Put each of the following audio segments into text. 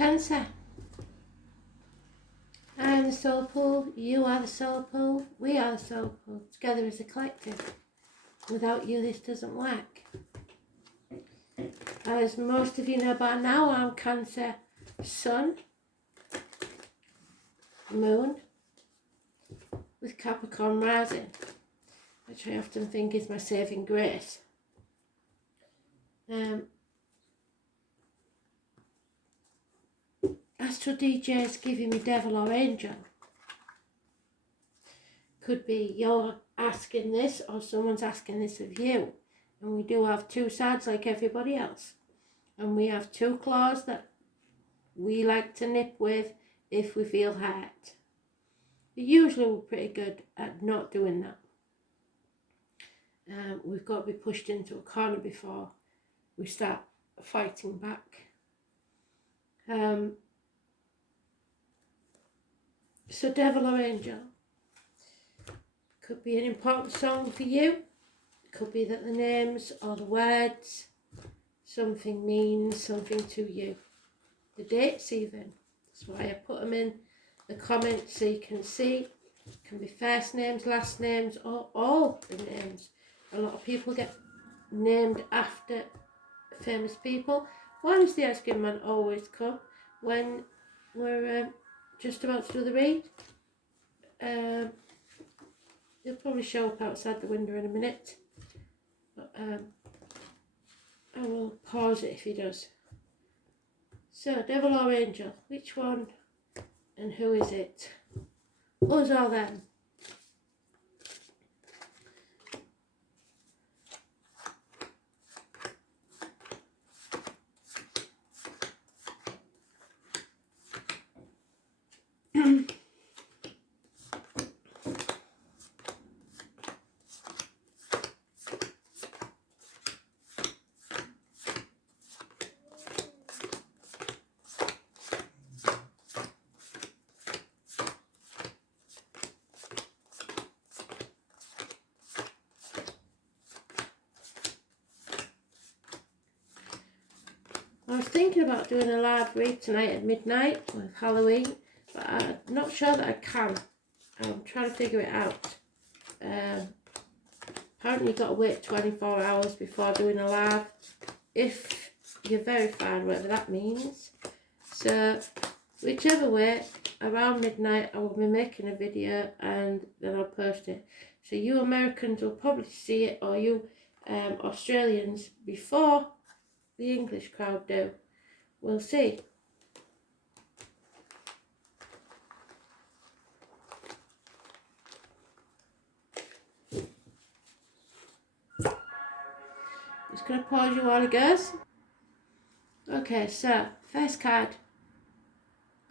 Cancer. I am the soul pool, you are the soul pool, we are the soul pool, together as a collective. Without you this doesn't work. As most of you know by now, I'm Cancer Sun, Moon, with Capricorn rising, which I often think is my saving grace. Astral DJ is giving me devil or angel. Could be you're asking this or someone's asking this of you. And we do have two sides like everybody else. And we have two claws that we like to nip with if we feel hurt. Usually we're pretty good at not doing that. We've got to be pushed into a corner before we start fighting back. So devil or angel could be an important song for you. It could be that the names or the words, something means something to you. The dates even. That's why I put them in the comments so you can see. It can be first names, last names, or all the names. A lot of people get named after famous people. Why does the ice cream man always come when we're just about to do the read? He'll probably show up outside the window in a minute. But I will pause it if he does. So, devil or angel, which one and who is it? Us or them? I was thinking about doing a live read tonight at midnight with Halloween, but I'm not sure that I can. I'm trying to figure it out. Apparently you've got to wait 24 hours before doing a live, if you're verified, whatever that means. So whichever way, around midnight I will be making a video and then I'll post it. So you Americans will probably see it, or you Australians, before the English crowd do. We'll see. Just going to pause you while it goes. Okay, so first card.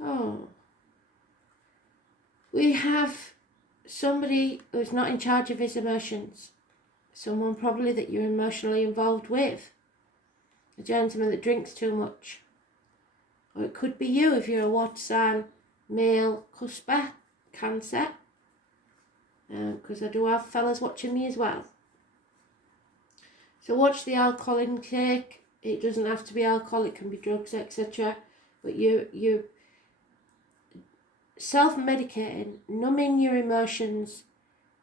Oh. We have somebody who's not in charge of his emotions. Someone probably that you're emotionally involved with. A gentleman that drinks too much. Or it could be you if you're a water sign, male, cusper, Cancer. Because I do have fellas watching me as well. So watch the alcohol intake. It doesn't have to be alcohol, it can be drugs, etc. But you self-medicating, numbing your emotions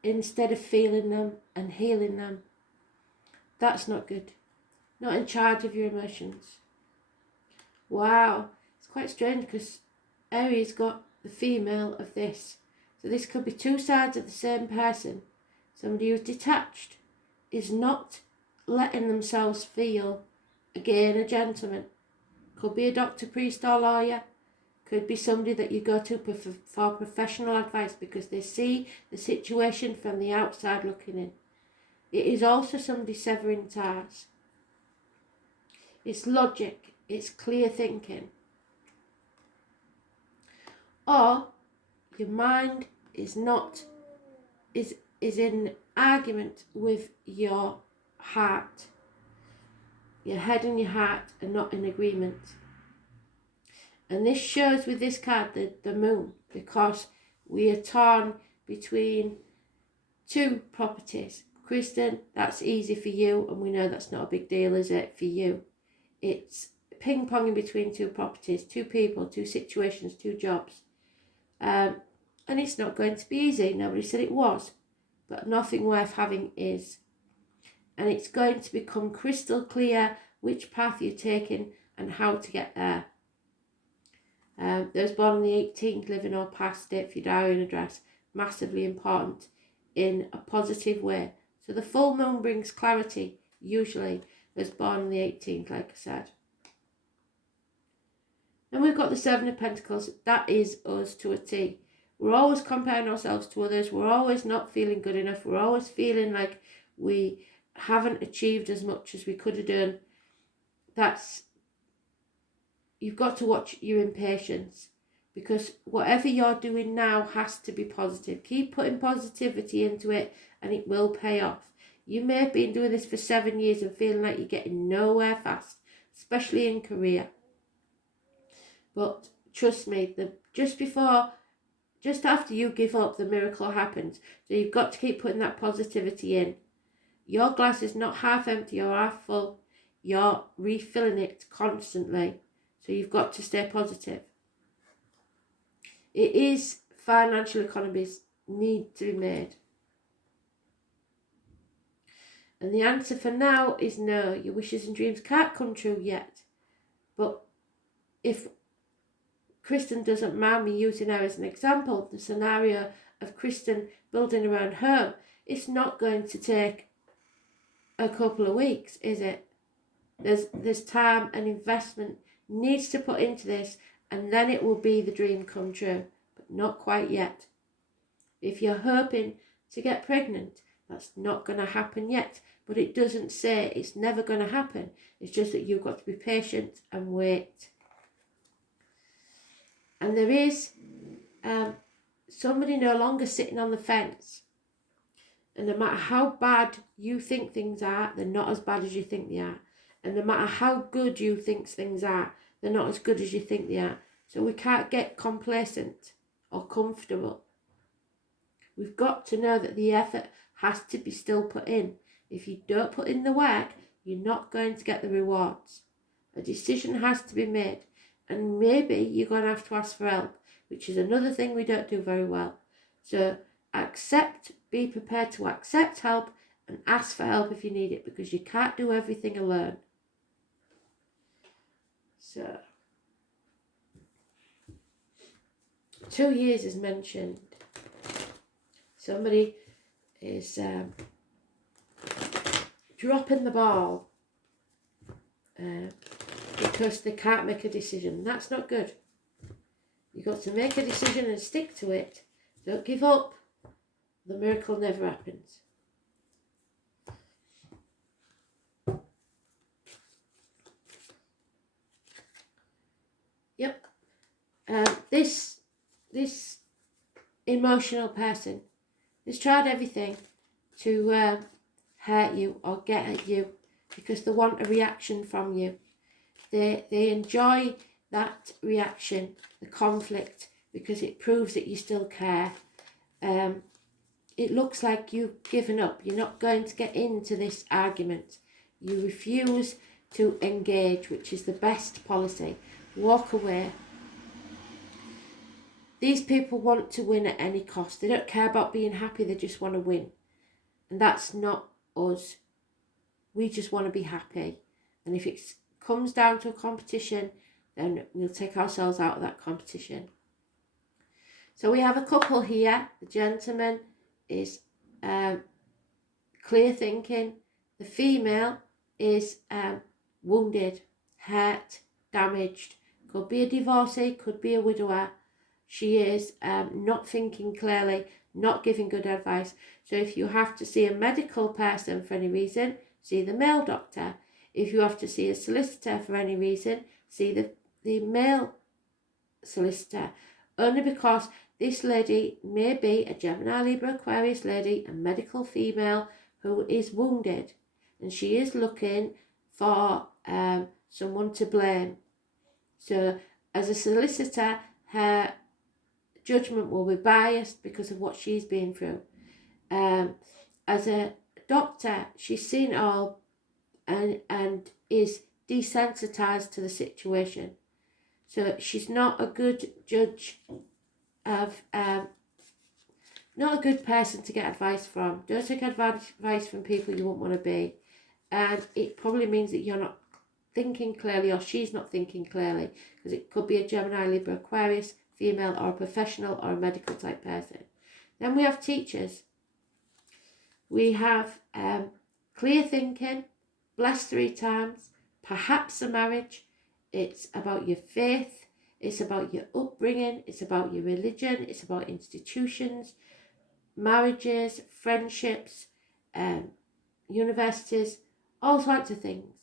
instead of feeling them and healing them. That's not good. Not in charge of your emotions. Wow, it's quite strange because Aries got the female of this. So this could be two sides of the same person. Somebody who's detached is not letting themselves feel, again, a gentleman. Could be a doctor, priest or lawyer. Could be somebody that you go to for professional advice because they see the situation from the outside looking in. It is also somebody severing ties. It's logic, it's clear thinking. Or your mind is in argument with your heart. Your head and your heart are not in agreement. And this shows with this card, the moon, because we are torn between two properties. Kristen, that's easy for you, and we know that's not a big deal, is it, for you? It's ping-ponging between two properties, two people, two situations, two jobs. And it's not going to be easy. Nobody said it was, but nothing worth having is. And it's going to become crystal clear which path you're taking and how to get there. Those born on the 18th, living or past it for your diary and address, massively important in a positive way. So the full moon brings clarity, usually. Those born on the 18th, like I said. And we've got the Seven of Pentacles. That is us to a T. We're always comparing ourselves to others. We're always not feeling good enough. We're always feeling like we haven't achieved as much as we could have done. You've got to watch your impatience, because whatever you're doing now has to be positive. Keep putting positivity into it and it will pay off. You may have been doing this for 7 years and feeling like you're getting nowhere fast, especially in career. But trust me, just after you give up, the miracle happens. So you've got to keep putting that positivity in. Your glass is not half empty or half full. You're refilling it constantly. So you've got to stay positive. It is financial economies need to be made. And the answer for now is no. Your wishes and dreams can't come true yet. But if Kristen doesn't mind me using her as an example, the scenario of Kristen building her own home, it's not going to take a couple of weeks, is it? There's time and investment needs to put into this, and then it will be the dream come true, but not quite yet. If you're hoping to get pregnant, that's not going to happen yet, but it doesn't say it's never going to happen. It's just that you've got to be patient and wait. And there is somebody no longer sitting on the fence. And no matter how bad you think things are, they're not as bad as you think they are. And no matter how good you think things are, they're not as good as you think they are. So we can't get complacent or comfortable. We've got to know that the effort has to be still put in. If you don't put in the work, you're not going to get the rewards. A decision has to be made. And maybe you're going to have to ask for help, which is another thing we don't do very well. So be prepared to accept help and ask for help if you need it, because you can't do everything alone. So, 2 years is mentioned. Somebody is dropping the ball because they can't make a decision. That's not good. You've got to make a decision and stick to it. Don't give up. The miracle never happens. Yep. This emotional person has tried everything to hurt you or get at you because they want a reaction from you. They enjoy that reaction, the conflict, because it proves that you still care. It looks like you've given up. You're not going to get into this argument. You refuse to engage, which is the best policy. Walk away. These people want to win at any cost. They don't care about being happy. They just want to win. And that's not us. We just want to be happy. And if it comes down to a competition, then we'll take ourselves out of that competition. So we have a couple here. The gentleman is clear thinking. The female is wounded, hurt, damaged. Could be a divorcee, could be a widower. She is not thinking clearly, not giving good advice. So if you have to see a medical person for any reason, see the male doctor. If you have to see a solicitor for any reason, see the male solicitor. Only because this lady may be a Gemini, Libra, Aquarius lady, a medical female who is wounded. And she is looking for someone to blame. So as a solicitor, her judgment will be biased because of what she's been through. As a doctor, she's seen it all and is desensitized to the situation. So she's not a good judge of, not a good person to get advice from. Don't take advice from people you won't want to be. And it probably means that you're not thinking clearly, or she's not thinking clearly, because it could be a Gemini, Libra, Aquarius, female, or a professional or a medical type person. Then we have teachers. We have clear thinking, blessed 3 times, perhaps a marriage. It's about your faith. It's about your upbringing. It's about your religion. It's about institutions, marriages, friendships, universities, all sorts of things.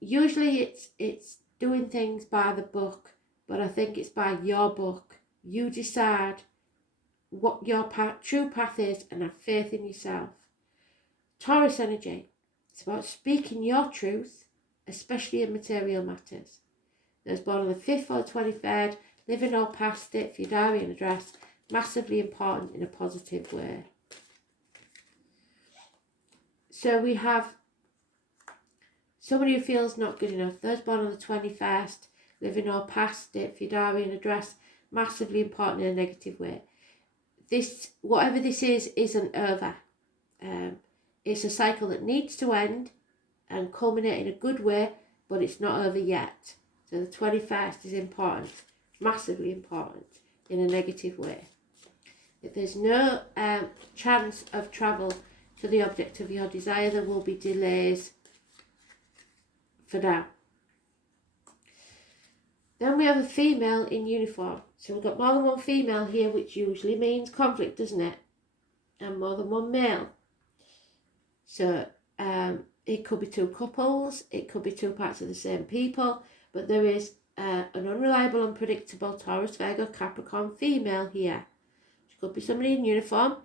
Usually it's doing things by the book, but I think it's by your book. You decide what your true path is and have faith in yourself. Taurus energy. It's about speaking your truth, especially in material matters. Those born on the 5th or 23rd, living or past it for your diary and address, massively important in a positive way. So we have somebody who feels not good enough. Those born on the 21st, living or past it for your diary and address, massively important in a negative way. This, whatever this is, isn't over. It's a cycle that needs to end and culminate in a good way, but it's not over yet. So the 21st is important, massively important in a negative way. If there's no chance of travel to the object of your desire, there will be delays for now. Then we have a female in uniform. So we've got more than one female here, which usually means conflict, doesn't it? And more than one male. So it could be 2 couples, it could be 2 parts of the same people, but there is an unreliable, unpredictable Taurus, Virgo, Capricorn female here. She could be somebody in uniform.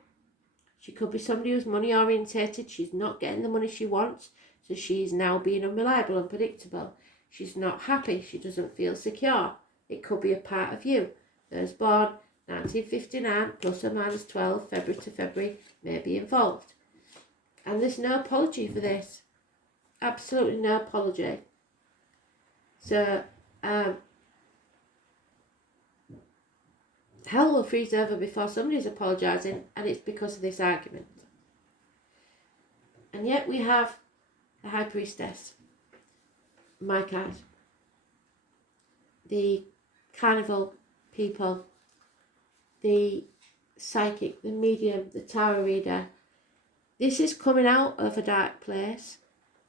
She could be somebody who's money orientated. She's not getting the money she wants, so she's now being unreliable, unpredictable. She's not happy. She doesn't feel secure. It could be a part of you. Those born 1959 plus or minus 12 February to February may be involved. And there's no apology for this. Absolutely no apology. So, hell will freeze over before somebody's apologising, and it's because of this argument. And yet we have the High Priestess, my card, the Carnival people, the psychic, the medium, the tarot reader. This is coming out of a dark place.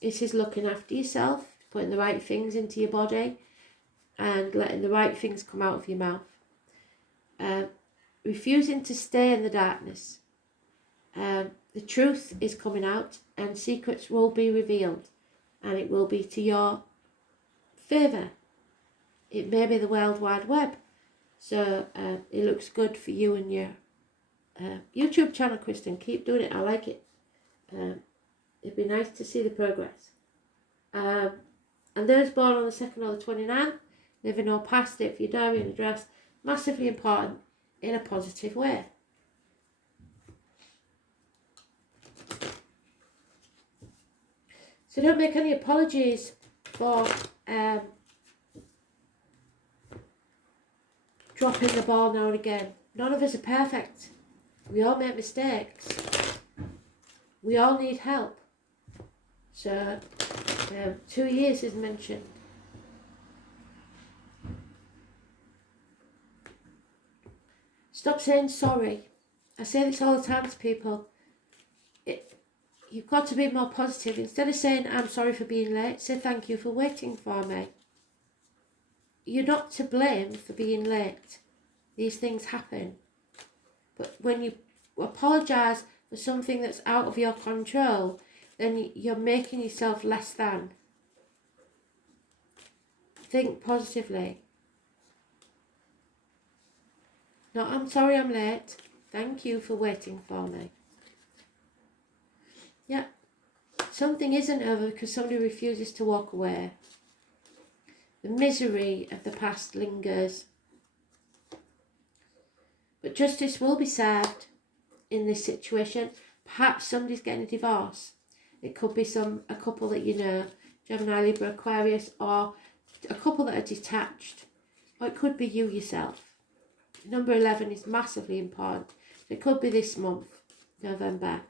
This is looking after yourself, putting the right things into your body and letting the right things come out of your mouth. Refusing to stay in the darkness. The truth is coming out and secrets will be revealed, and it will be to your favour. It may be the World Wide Web. So it looks good for you and your YouTube channel, Kristen. Keep doing it. I like it. It'd be nice to see the progress. And those born on the 2nd or the 29th, living or past it for your diary and address, massively important in a positive way. So don't make any apologies for dropping the ball now and again. None of us are perfect. We all make mistakes. We all need help. So 2 years is mentioned. Stop saying sorry. I say this all the time to people. You've got to be more positive. Instead of saying, I'm sorry for being late, say thank you for waiting for me. You're not to blame for being late. These things happen. But when you apologise for something that's out of your control, then you're making yourself less than. Think positively. Not, I'm sorry I'm late. Thank you for waiting for me. Yeah. Something isn't over because somebody refuses to walk away. The misery of the past lingers. But justice will be served in this situation. Perhaps somebody's getting a divorce. It could be a couple that you know Gemini, Libra, Aquarius, or a couple that are detached. Or it could be you yourself. Number 11 is massively important. So it could be this month, November,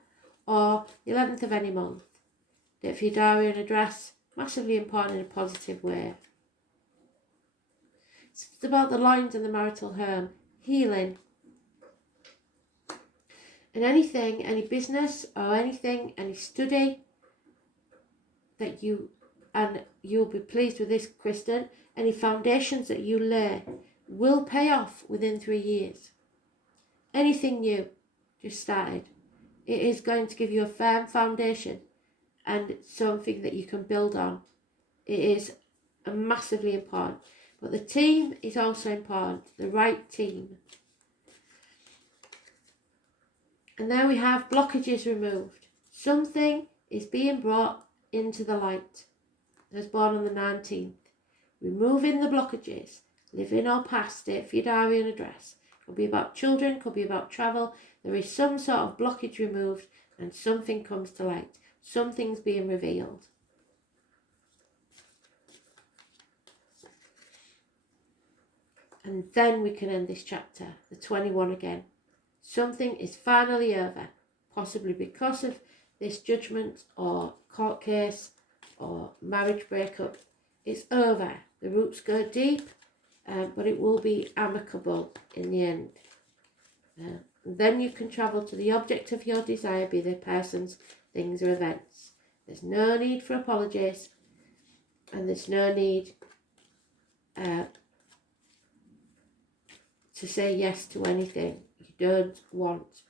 or the 11th of any month. Date for your diary and address, massively important in a positive way. It's about the lines in the marital home, healing. And anything, any business or anything, any study that you'll be pleased with this, Kristen, any foundations that you lay will pay off within 3 years. Anything new just started, it is going to give you a firm foundation and something that you can build on. It is massively important. But the team is also important, the right team. And there we have blockages removed. Something is being brought into the light. I was born on the 19th. Removing the blockages, living or past it for your diary and address. Could be about children, could be about travel. There is some sort of blockage removed and something comes to light. Something's being revealed. And then we can end this chapter, the 21 again. Something is finally over, possibly because of this judgment or court case or marriage breakup. It's over. The roots go deep, but it will be amicable in the end. Then you can travel to the object of your desire, be they persons, things or events. There's no need for apologies, and there's no need to say yes to anything you don't want.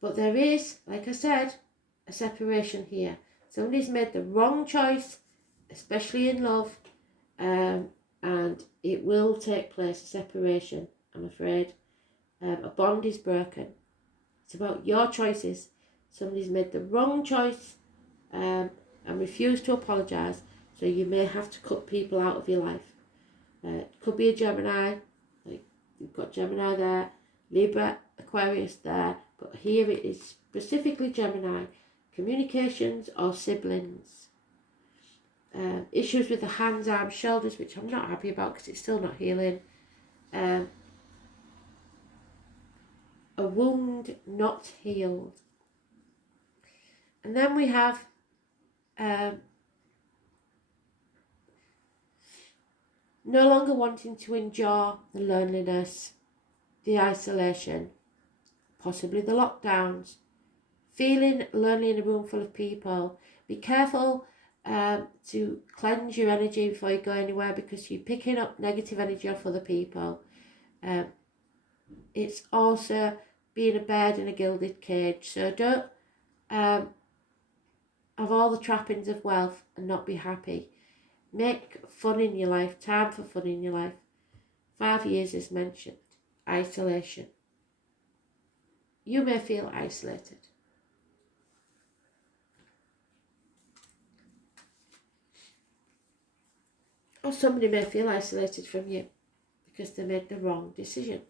But there is, like I said, a separation here. Somebody's made the wrong choice, especially in love, and it will take place, a separation, I'm afraid. A bond is broken. It's about your choices. Somebody's made the wrong choice and refused to apologise, so you may have to cut people out of your life. It could be a Gemini, like you've got Gemini there, Libra, Aquarius there, but here it is specifically Gemini. Communications or siblings. Issues with the hands, arms, shoulders, which I'm not happy about because it's still not healing. A wound not healed. And then we have no longer wanting to endure the loneliness, the isolation, possibly the lockdowns, feeling lonely in a room full of people. Be careful to cleanse your energy before you go anywhere, because you're picking up negative energy off other people. It's also being a bird in a gilded cage. So don't have all the trappings of wealth and not be happy. Make fun in your life, time for fun in your life. 5 years is mentioned. Isolation. You may feel isolated. Or somebody may feel isolated from you because they made the wrong decision.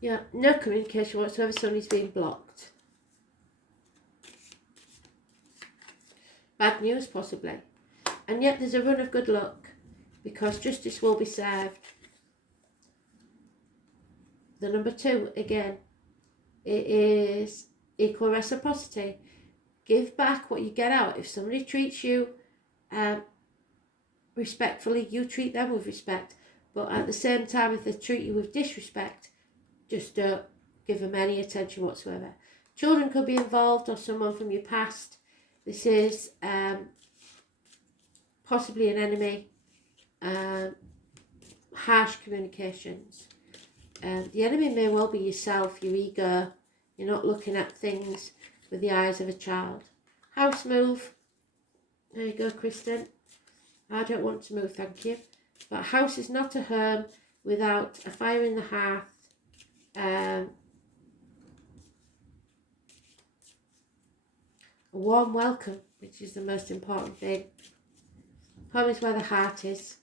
Yeah, no communication whatsoever, somebody's being blocked. Bad news, possibly. And yet there's a run of good luck, because justice will be served. The number 2, again, it is equal reciprocity. Give back what you get out. If somebody treats you respectfully, you treat them with respect. But at the same time, if they treat you with disrespect, just don't give them any attention whatsoever. Children could be involved, or someone from your past. This is possibly an enemy. Harsh communications. The enemy may well be yourself, your ego. You're not looking at things with the eyes of a child. House move. There you go, Kristen. I don't want to move, thank you. But a house is not a home without a fire in the hearth, a warm welcome, which is the most important thing. Home is where the heart is.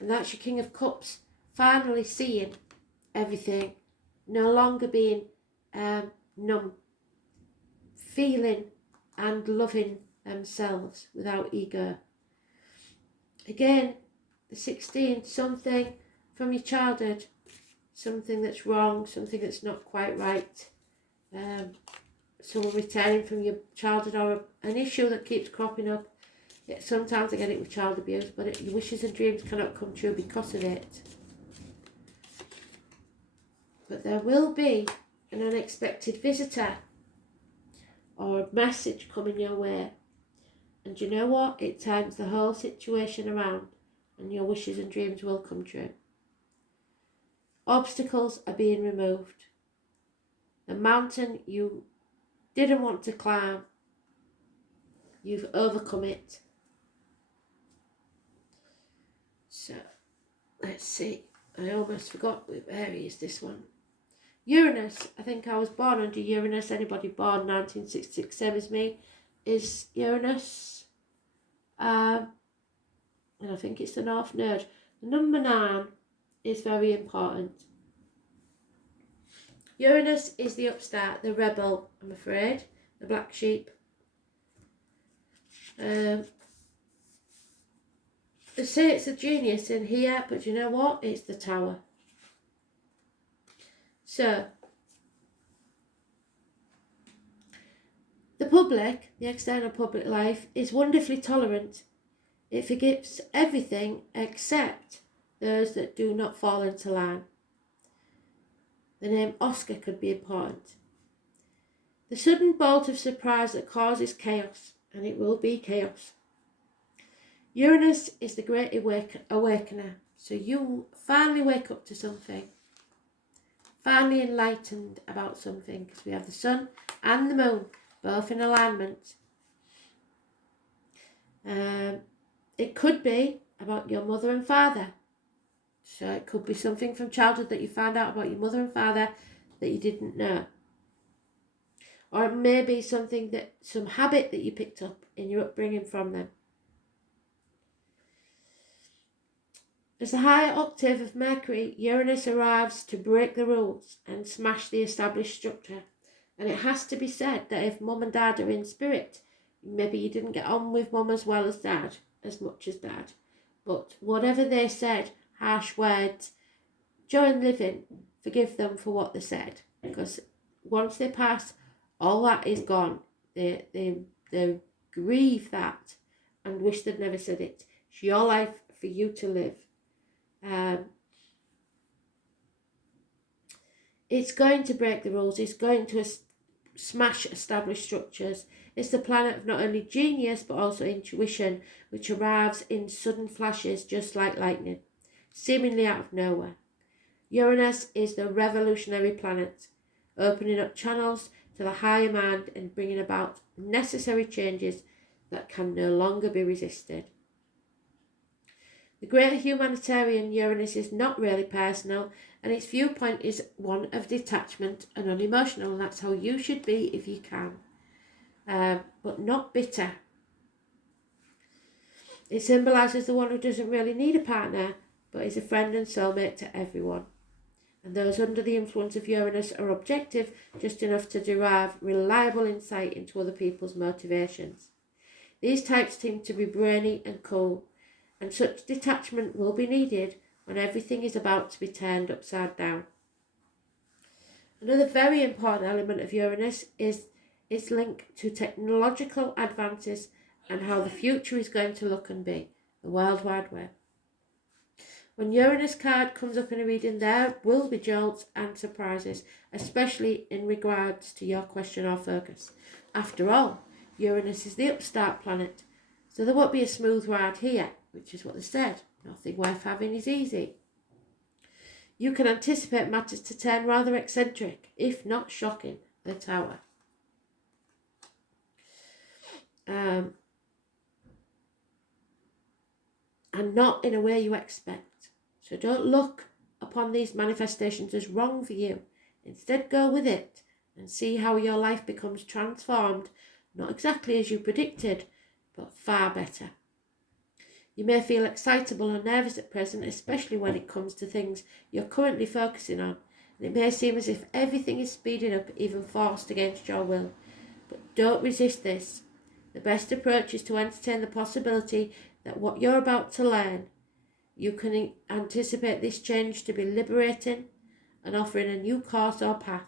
And that's your King of Cups, finally seeing everything, no longer being numb, feeling and loving themselves without ego. Again, the 16, something from your childhood, something that's wrong, something that's not quite right, someone returning from your childhood, or an issue that keeps cropping up. Sometimes I get it with child abuse, but your wishes and dreams cannot come true because of it. But there will be an unexpected visitor or a message coming your way. And you know what? It turns the whole situation around and your wishes and dreams will come true. Obstacles are being removed. The mountain you didn't want to climb, you've overcome it. So, let's see. I almost forgot, where is this one? Uranus. I think I was born under Uranus. Anybody born 1966, same as me, is Uranus. And I think it's the North Node. The number 9 is very important. Uranus is the upstart, the rebel, I'm afraid, the black sheep. They say it's a genius in here, but you know what? It's the Tower. So, the public, the external public life, is wonderfully tolerant. It forgives everything except those that do not fall into line. The name Oscar could be important. The sudden bolt of surprise that causes chaos, and it will be chaos. Uranus is the great awakener, so you finally wake up to something, finally enlightened about something, because we have the sun and the moon both in alignment. It could be about your mother and father. So it could be something from childhood that you found out about your mother and father that you didn't know. Or it may be something some habit that you picked up in your upbringing from them. As the higher octave of Mercury, Uranus arrives to break the rules and smash the established structure. And it has to be said that if mum and dad are in spirit, maybe you didn't get on with mum as well as dad, as much as dad. But whatever they said, harsh words, during living, forgive them for what they said. Because once they pass, all that is gone. They grieve that and wish they'd never said it. It's your life for you to live. It's going to break the rules. It's going to smash established structures. It's the planet of not only genius but also intuition, which arrives in sudden flashes just like lightning, seemingly out of nowhere. Uranus is the revolutionary planet, opening up channels to the higher mind and bringing about necessary changes that can no longer be resisted. The great humanitarian Uranus is not really personal, and its viewpoint is one of detachment and unemotional, and that's how you should be if you can, but not bitter. It symbolises the one who doesn't really need a partner, but is a friend and soulmate to everyone. And those under the influence of Uranus are objective, just enough to derive reliable insight into other people's motivations. These types seem to be brainy and cool, and such detachment will be needed when everything is about to be turned upside down. Another very important element of Uranus is its link to technological advances and how the future is going to look and be, the World Wide Web. When Uranus card comes up in a reading, there will be jolts and surprises, especially in regards to your question or focus. After all, Uranus is the upstart planet, so there won't be a smooth ride here, which is what they said. Nothing worth having is easy. You can anticipate matters to turn rather eccentric, if not shocking, the Tower. And and not in a way you expect. So don't look upon these manifestations as wrong for you. Instead, go with it and see how your life becomes transformed, not exactly as you predicted, but far better. You may feel excitable or nervous at present, especially when it comes to things you're currently focusing on. And it may seem as if everything is speeding up, even forced against your will. But don't resist this. The best approach is to entertain the possibility that what you're about to learn, you can anticipate this change to be liberating and offering a new course or path.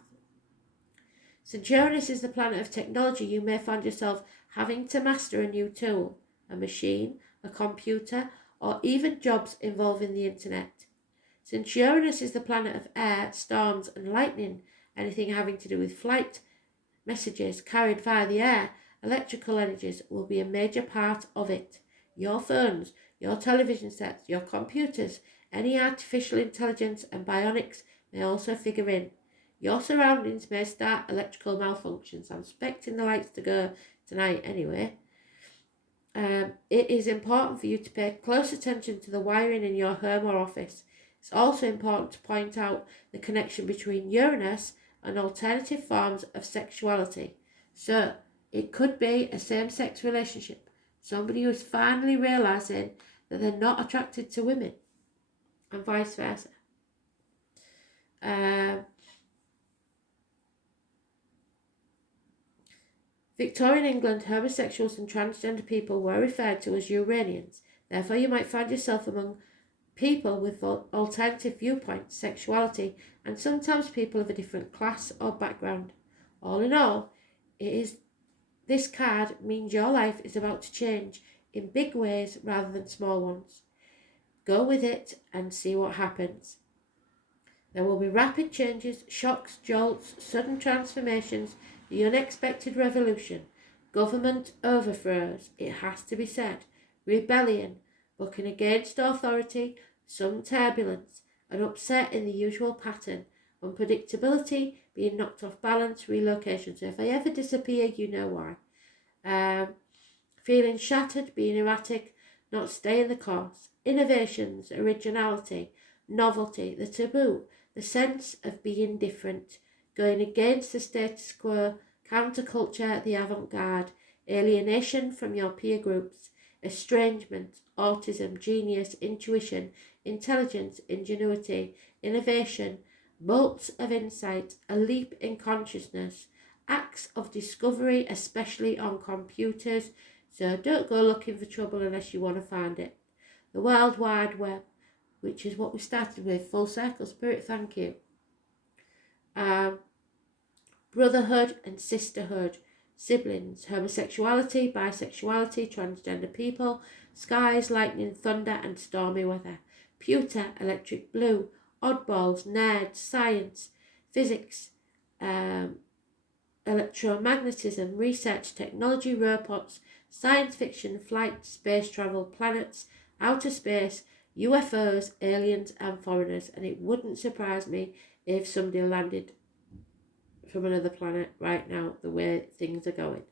Since Uranus is the planet of technology, you may find yourself having to master a new tool, a machine, a computer, or even jobs involving the internet. Since Uranus is the planet of air, storms, and lightning, anything having to do with flight, messages carried via the air, electrical energies will be a major part of it. Your phones, your television sets, your computers, any artificial intelligence and bionics may also figure in. Your surroundings may start electrical malfunctions. I'm expecting the lights to go tonight anyway. It is important for you to pay close attention to the wiring in your home or office. It's also important to point out the connection between Uranus and alternative forms of sexuality. So, it could be a same-sex relationship. Somebody who's finally realising that they're not attracted to women, and vice versa. Victorian England, homosexuals and transgender people were referred to as Uranians. Therefore, you might find yourself among people with alternative viewpoints, sexuality, and sometimes people of a different class or background. All in all, this card means your life is about to change in big ways rather than small ones. Go with it and see what happens. There will be rapid changes, shocks, jolts, sudden transformations, the unexpected revolution, government overthrows, it has to be said, rebellion, bucking against authority, some turbulence, an upset in the usual pattern, unpredictability, being knocked off balance, relocation. So if I ever disappear, you know why. Feeling shattered, being erratic, not staying the course. Innovations, originality, novelty, the taboo, the sense of being different, going against the status quo, counterculture, the avant-garde, alienation from your peer groups, estrangement, autism, genius, intuition, intelligence, ingenuity, innovation, bolts of insight, a leap in consciousness, acts of discovery, especially on computers. So don't go looking for trouble unless you want to find it. The World Wide Web, which is what we started with, full circle, Spirit, thank you. Brotherhood and sisterhood, siblings, homosexuality, bisexuality, transgender people, skies, lightning, thunder and stormy weather, pewter, electric blue, oddballs, nerds, science, physics, electromagnetism, research, technology, robots, science fiction, flight, space travel, planets, outer space, UFOs, aliens and foreigners. And it wouldn't surprise me if somebody landed from another planet right now, the way things are going.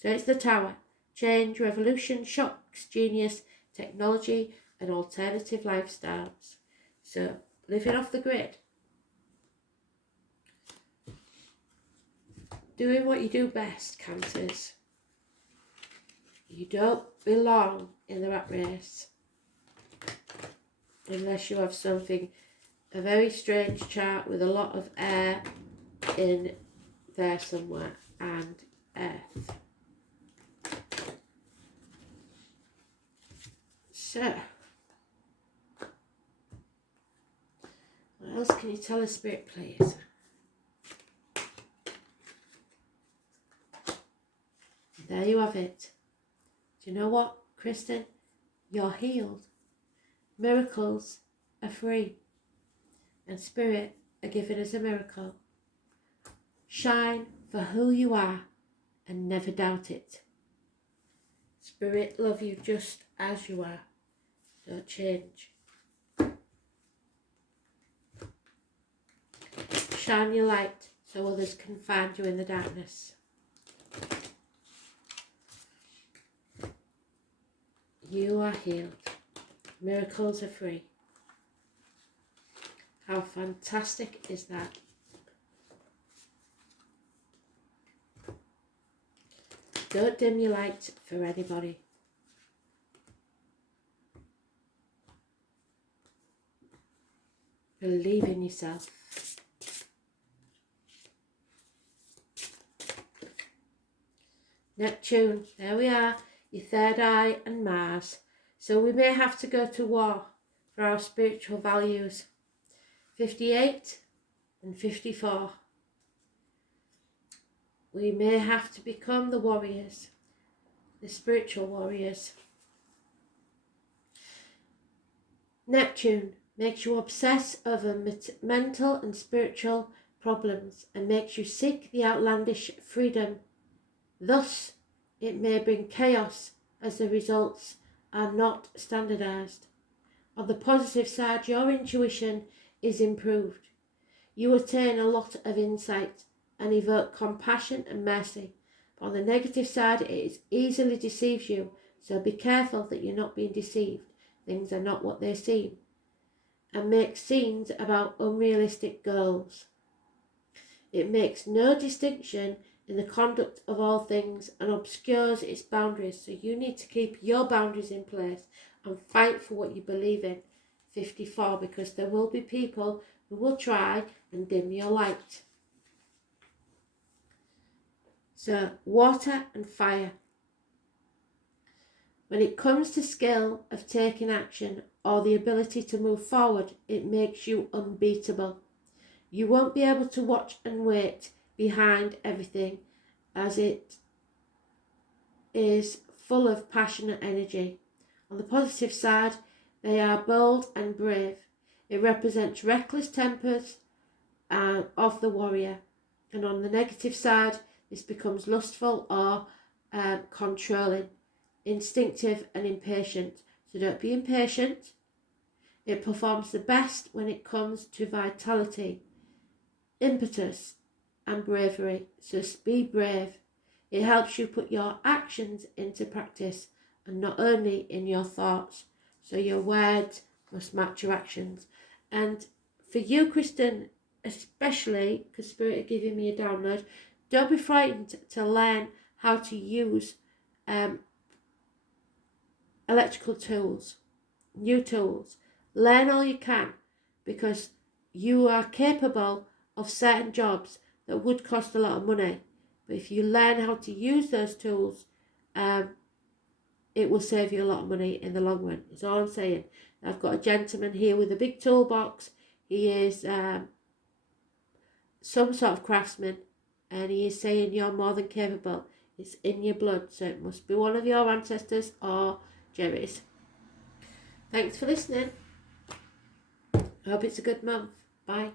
So it's the Tower. Change, revolution, shocks, genius, technology and alternative lifestyles. So living off the grid. Doing what you do best, Cancers. You don't belong in the rat race unless you have something, a very strange chart with a lot of air in there somewhere and earth. So, what else can you tell us, Spirit, please? There you have it. Do you know what, Kristen? You're healed. Miracles are free. And Spirit are given as a miracle. Shine for who you are and never doubt it. Spirit love you just as you are. Don't change. Shine your light so others can find you in the darkness. You are healed. Miracles are free. How fantastic is that? Don't dim your light for anybody. Believe in yourself. Neptune, there we are, your third eye and Mars. So we may have to go to war for our spiritual values. 58 and 54. We may have to become the warriors, the spiritual warriors. Neptune makes you obsess over mental and spiritual problems and makes you seek the outlandish freedom. Thus, it may bring chaos as the results are not standardized. On the positive side, your intuition is improved. You attain a lot of insight and evoke compassion and mercy. But on the negative side, it easily deceives you, so be careful that you're not being deceived. Things are not what they seem. And makes scenes about unrealistic goals. It makes no distinction in the conduct of all things and obscures its boundaries. So you need to keep your boundaries in place and fight for what you believe in. 54, because there will be people who will try and dim your light. So water and fire. When it comes to skill of taking action or the ability to move forward, it makes you unbeatable. You won't be able to watch and wait behind everything, as it is full of passionate energy. On the positive side, they are bold and brave. It represents reckless tempers of the warrior. And on the negative side, this becomes lustful or controlling, instinctive and impatient. So don't be impatient. It performs the best when it comes to vitality, impetus and bravery. So be brave. It helps you put your actions into practice and not only in your thoughts. So your words must match your actions. And for you, Kristen, especially, because Spirit are giving me a download, don't be frightened to learn how to use electrical tools, new tools. Learn all you can, because you are capable of certain jobs that would cost a lot of money. But if you learn how to use those tools, it will save you a lot of money in the long run. That's all I'm saying. I've got a gentleman here with a big toolbox. He is some sort of craftsman, and he is saying you're more than capable. It's in your blood, so it must be one of your ancestors or Jerry's. Thanks for listening. I hope it's a good month. Bye.